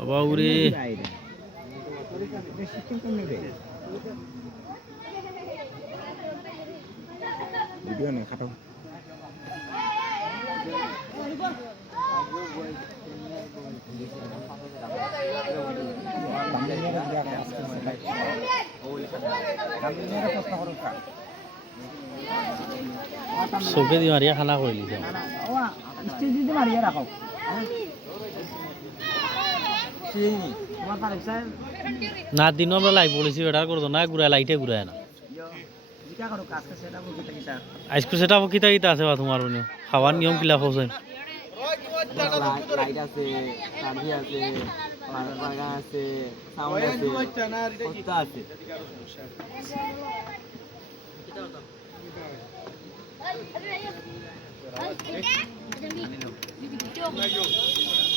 বাবা উরে ভিডিও নেই খাটো চৌকে দি মারিয়া খানা করে লিছে স্টেজ দিতে মারিয়ে রাখো না দিনও আমরা লাইভ বলেছি বেটার করতো না ঘুরায় লাইটে ঘুরায় না আজকে সেটা কিতা কিতা আছে বা তোমার মনে খাওয়ার নিয়ম কিলা হোসেন লাইট আছে টাভি আছে পাগা আছে সাউন্ড আছে কত আছে Ayo.